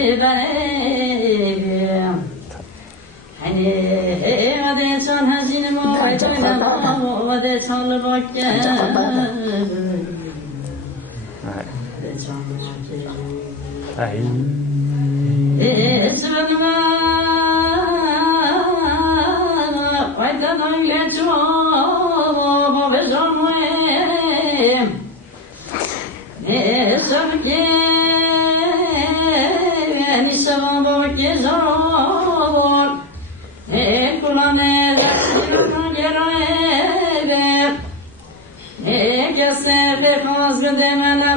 benim. Hani hadi çal hazinim o oynama hadi çal bak gel. Hadi çal bak gel. Etrafıma faydadan geçiyor ve canım. Ne çabuk ni sabah gezor. Ne kulağına dersini gelir. Ne keser pek az gıdemene